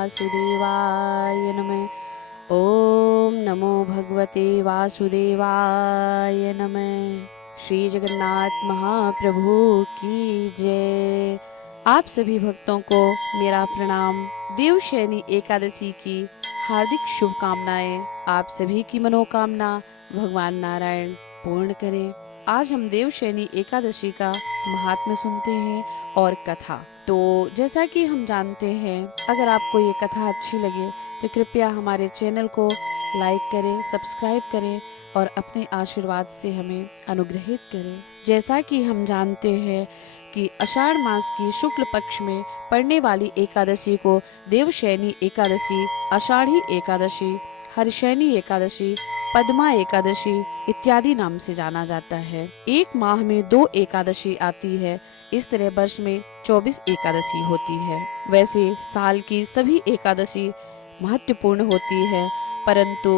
वासुदेवाय नमः। ओम नमो भगवते वासुदेवाय नमः। श्री जगन्नाथ महाप्रभु की जय। आप सभी भक्तों को मेरा प्रणाम। देवशयनी एकादशी की हार्दिक शुभकामनाएं। आप सभी की मनोकामना भगवान नारायण पूर्ण करें। आज हम देवशयनी एकादशी का महात्म्य सुनते हैं और कथा। तो जैसा कि हम जानते हैं, अगर आपको ये कथा अच्छी लगे तो कृपया हमारे चैनल को लाइक करें, सब्सक्राइब करें और अपने आशीर्वाद से हमें अनुग्रहित करें। जैसा कि हम जानते हैं कि आषाढ़ मास की शुक्ल पक्ष में पड़ने वाली एकादशी को देवशयनी एकादशी, आषाढ़ी एकादशी, हर्षयनी एकादशी, पद्मा एकादशी इत्यादि नाम से जाना जाता है। एक माह में 2 एकादशी आती है। इस तरह वर्ष में 24 एकादशी होती है। वैसे साल की सभी एकादशी महत्वपूर्ण होती है, परंतु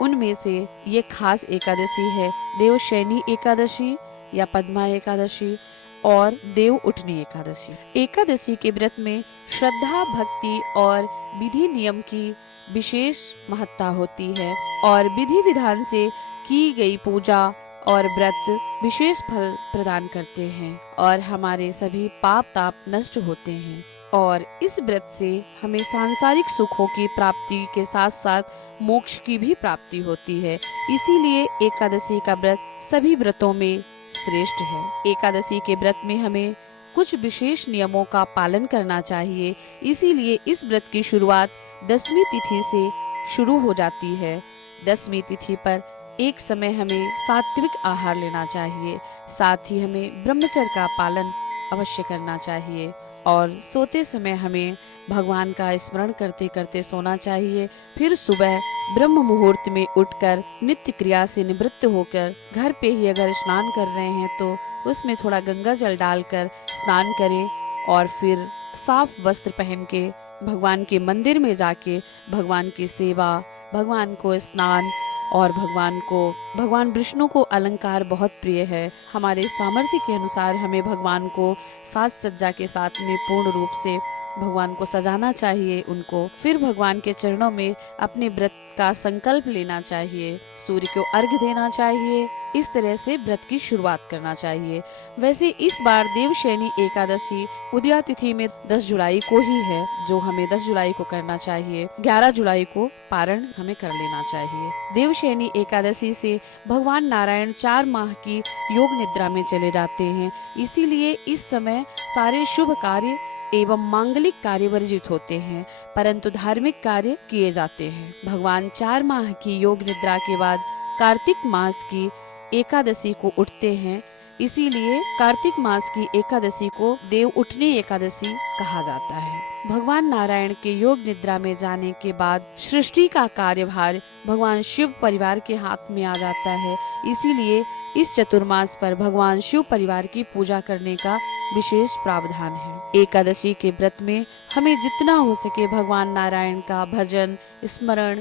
उनमें से ये खास एकादशी है देवशयनी एकादशी या पद्मा एकादशी और देव उठनी एकादशी। एकादशी के व्रत में श्रद्धा, भक्ति और विधि नियम की विशेष महत्ता होती है और विधि विधान से की गई पूजा और व्रत विशेष फल प्रदान करते हैं और हमारे सभी पाप ताप नष्ट होते हैं। और इस व्रत से हमें सांसारिक सुखों की प्राप्ति के साथ साथ मोक्ष की भी प्राप्ति होती है। इसीलिए एकादशी का व्रत सभी व्रतों में श्रेष्ठ है। एकादशी के व्रत में हमें कुछ विशेष नियमों का पालन करना चाहिए। इसीलिए इस व्रत की शुरुआत 10वीं तिथि से शुरू हो जाती है। 10वीं तिथि पर एक समय हमें सात्विक आहार लेना चाहिए। साथ ही हमें ब्रह्मचर्य का पालन अवश्य करना चाहिए और सोते समय हमें भगवान का स्मरण करते करते सोना चाहिए। फिर सुबह ब्रह्म मुहूर्त में उठकर नित्य क्रिया से निवृत्त होकर घर पे ही अगर स्नान कर रहे हैं तो उसमें थोड़ा गंगा जल डालकर स्नान करें और फिर साफ वस्त्र पहन के भगवान के मंदिर में जाके भगवान की सेवा, भगवान को स्नान और भगवान विष्णु को अलंकार बहुत प्रिय है। हमारे सामर्थ्य के अनुसार हमें भगवान को साज सज्जा के साथ में पूर्ण रूप से भगवान को सजाना चाहिए उनको। फिर भगवान के चरणों में अपने व्रत का संकल्प लेना चाहिए, सूर्य को अर्घ्य देना चाहिए। इस तरह से व्रत की शुरुआत करना चाहिए। वैसे इस बार देवशयनी एकादशी उदया तिथि में 10 जुलाई को ही है, जो हमें 10 जुलाई को करना चाहिए। 11 जुलाई को पारण हमें कर लेना चाहिए। देवशयनी एकादशी से भगवान नारायण 4 माह की योग निद्रा में चले जाते हैं। इसीलिए इस समय सारे शुभ कार्य एवं मांगलिक कार्य वर्जित होते हैं, परंतु धार्मिक कार्य किए जाते हैं। भगवान 4 माह की योग निद्रा के बाद कार्तिक मास की एकादशी को उठते हैं। इसीलिए कार्तिक मास की एकादशी को देव उठनी एकादशी कहा जाता है। भगवान नारायण के योग निद्रा में जाने के बाद सृष्टि का कार्यभार भगवान शिव परिवार के हाथ में आ जाता है। इसीलिए इस चतुर्मास पर भगवान शिव परिवार की पूजा करने का विशेष प्रावधान है। एकादशी के व्रत में हमें जितना हो सके भगवान नारायण का भजन, स्मरण,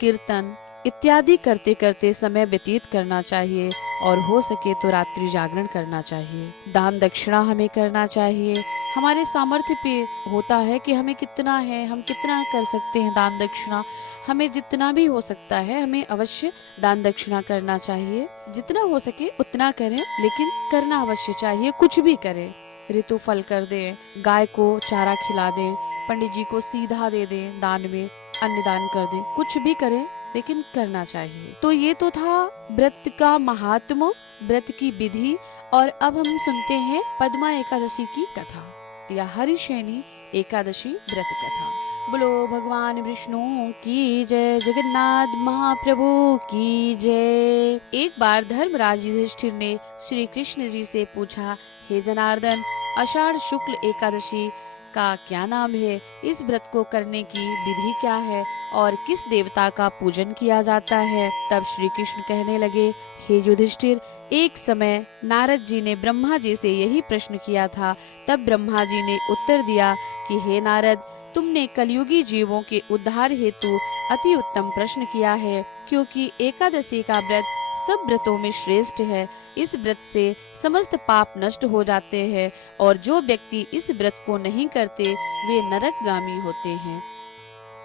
कीर्तन इत्यादि करते करते समय व्यतीत करना चाहिए और हो सके तो रात्रि जागरण करना चाहिए। दान दक्षिणा हमें करना चाहिए। हमारे सामर्थ्य पे होता है कि हमें कितना है, हम कितना कर सकते हैं दान दक्षिणा। हमें जितना भी हो सकता है हमें अवश्य दान दक्षिणा करना चाहिए। जितना हो सके उतना करें, लेकिन करना अवश्य चाहिए। कुछ भी करें, ऋतु फल कर दें, गाय को चारा खिला दें, पंडित जी को सीधा दे दें, दान में अन्न दान कर दें, कुछ भी करें लेकिन करना चाहिए। तो ये तो था व्रत का महात्म, व्रत की विधि। और अब हम सुनते हैं पद्मा एकादशी की कथा या हरिशयनी एकादशी व्रत कथा। बोलो भगवान विष्णु की जय, जगन्नाथ महाप्रभु की जय। एक बार धर्मराज युधिष्ठिर ने श्री कृष्ण जी से पूछा, हे जनार्दन, आषाढ़ शुक्ल एकादशी का क्या नाम है? इस व्रत को करने की विधि क्या है और किस देवता का पूजन किया जाता है? तब श्री कृष्ण कहने लगे, हे युधिष्ठिर, एक समय नारद जी ने ब्रह्मा जी से यही प्रश्न किया था। तब ब्रह्मा जी ने उत्तर दिया कि हे नारद, तुमने कलयुगी जीवों के उद्धार हेतु अति उत्तम प्रश्न किया है, क्योंकि एकादशी का व्रत सब व्रतों में श्रेष्ठ है। इस व्रत से समस्त पाप नष्ट हो जाते हैं और जो व्यक्ति इस व्रत को नहीं करते वे नरकगामी होते हैं।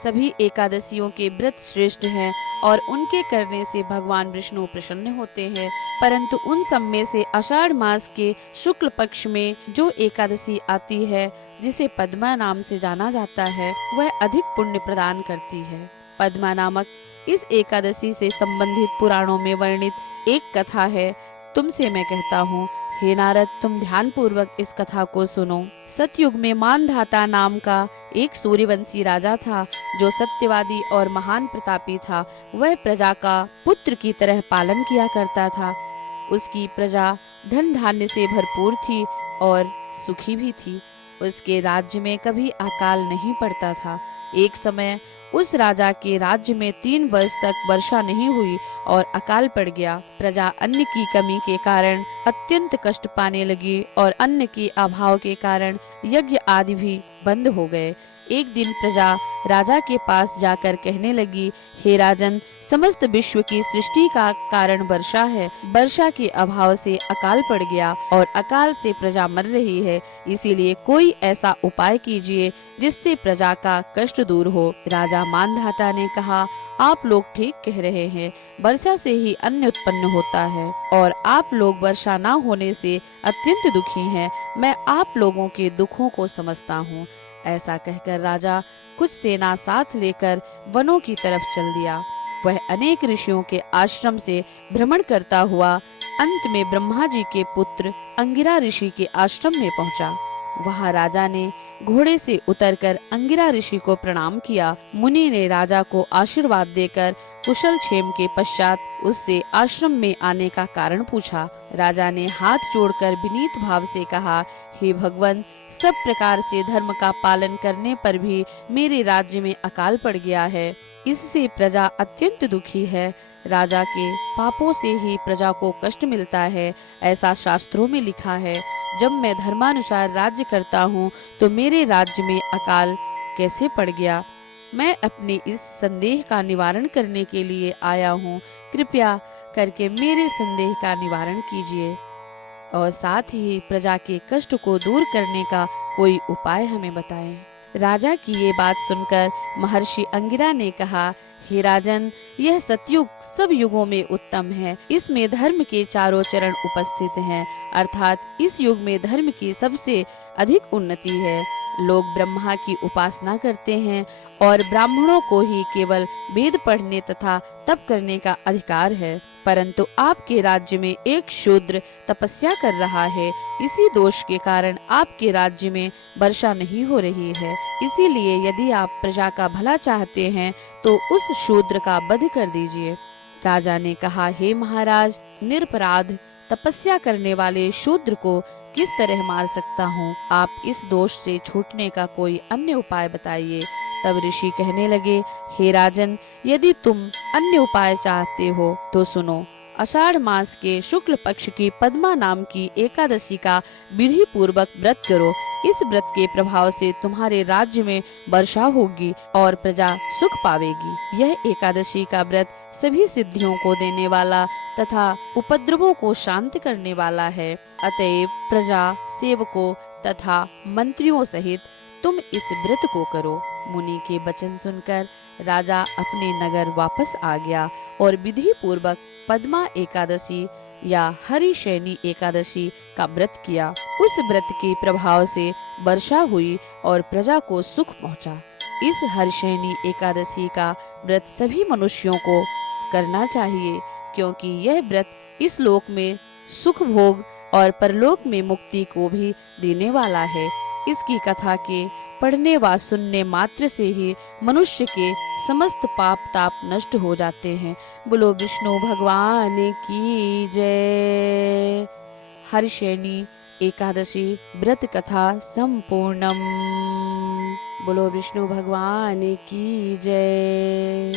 सभी एकादशियों के व्रत श्रेष्ठ हैं और उनके करने से भगवान विष्णु प्रसन्न होते हैं, परंतु उन सब में से आषाढ़ मास के शुक्ल पक्ष में जो एकादशी आती है, जिसे पद्मा नाम से जाना जाता है, वह अधिक पुण्य प्रदान करती है। पद्मा नामक इस एकादशी से संबंधित पुराणों में वर्णित एक कथा है। तुमसे मैं कहता हूँ, हे नारद, तुम ध्यान पूर्वक इस कथा को सुनो। सतयुग में मानधाता नाम का एक सूर्यवंशी राजा था, जो सत्यवादी और महान प्रतापी था। वह प्रजा का पुत्र की तरह पालन किया करता था। उसकी प्रजा धन धान्य से भरपूर थी और सुखी भी थी। उसके राज्य में कभी अकाल नहीं पड़ता था। एक समय उस राजा के राज्य में 3 वर्ष तक वर्षा नहीं हुई और अकाल पड़ गया। प्रजा अन्न की कमी के कारण अत्यंत कष्ट पाने लगी और अन्न के अभाव के कारण यज्ञ आदि भी बंद हो गए। एक दिन प्रजा राजा के पास जाकर कहने लगी, हे राजन, समस्त विश्व की सृष्टि का कारण वर्षा है। वर्षा के अभाव से अकाल पड़ गया और अकाल से प्रजा मर रही है। इसीलिए कोई ऐसा उपाय कीजिए जिससे प्रजा का कष्ट दूर हो। राजा मानधाता ने कहा, आप लोग ठीक कह रहे हैं। वर्षा से ही अन्न उत्पन्न होता है और आप लोग वर्षा न होने से अत्यंत दुखी हैं। मैं आप लोगों के दुखों को समझता हूँ। ऐसा कहकर राजा कुछ सेना साथ लेकर वनों की तरफ चल दिया। वह अनेक ऋषियों के आश्रम से भ्रमण करता हुआ अंत में ब्रह्मा जी के पुत्र अंगिरा ऋषि के आश्रम में पहुंचा। वहां राजा ने घोड़े से उतरकर अंगिरा ऋषि को प्रणाम किया। मुनि ने राजा को आशीर्वाद देकर कुशल क्षेम के पश्चात उससे आश्रम में आने का कारण पूछा। राजा ने हाथ जोड़कर विनीत भाव से कहा, हे भगवान, सब प्रकार से धर्म का पालन करने पर भी मेरे राज्य में अकाल पड़ गया है। इससे प्रजा अत्यंत दुखी है। राजा के पापों से ही प्रजा को कष्ट मिलता है, ऐसा शास्त्रों में लिखा है। जब मैं धर्मानुसार राज्य करता हूँ तो मेरे राज्य में अकाल कैसे पड़ गया? मैं अपने इस संदेह का निवारण करने के लिए आया हूँ। कृपया करके मेरे संदेह का निवारण कीजिए और साथ ही प्रजा के कष्ट को दूर करने का कोई उपाय हमें बताएं। राजा की ये बात सुनकर महर्षि अंगिरा ने कहा, हे राजन, यह सतयुग सब युगों में उत्तम है। इसमें धर्म के चारों चरण उपस्थित हैं, अर्थात इस युग में धर्म की सबसे अधिक उन्नति है। लोग ब्रह्मा की उपासना करते हैं और ब्राह्मणों को ही केवल वेद पढ़ने तथा तप करने का अधिकार है, परंतु आपके राज्य में एक शूद्र तपस्या कर रहा है। इसी दोष के कारण आपके राज्य में वर्षा नहीं हो रही है। इसीलिए यदि आप प्रजा का भला चाहते हैं तो उस शूद्र का वध कर दीजिए। राजा ने कहा, हे महाराज, निरपराध तपस्या करने वाले शूद्र को किस तरह मार सकता हूँ? आप इस दोष से छूटने का कोई अन्य उपाय बताइए। तब ऋषि कहने लगे, हे राजन, यदि तुम अन्य उपाय चाहते हो तो सुनो। आषाढ़ मास के शुक्ल पक्ष की पद्मा नाम की एकादशी का विधि पूर्वक व्रत करो। इस व्रत के प्रभाव से तुम्हारे राज्य में वर्षा होगी और प्रजा सुख पावेगी। यह एकादशी का व्रत सभी सिद्धियों को देने वाला तथा उपद्रवों को शांत करने वाला है। अतएव प्रजा, सेवकों तथा मंत्रियों सहित तुम इस व्रत को करो। मुनि के वचन सुनकर राजा अपने नगर वापस आ गया और विधि पूर्वक पद्मा एकादशी या हरिशयनी एकादशी का व्रत किया। उस व्रत के प्रभाव से वर्षा हुई और प्रजा को सुख पहुंचा। इस हरिशयनी एकादशी का व्रत सभी मनुष्यों को करना चाहिए, क्योंकि यह व्रत इस लोक में सुख भोग और परलोक में मुक्ति को भी देने वाला है। इसकी कथा के पढ़ने व सुनने मात्र से ही मनुष्य के समस्त पाप ताप नष्ट हो जाते हैं। बोलो विष्णु भगवान की जय। हरिशयनी एकादशी व्रत कथा संपूर्णम। बोलो विष्णु भगवान की जय।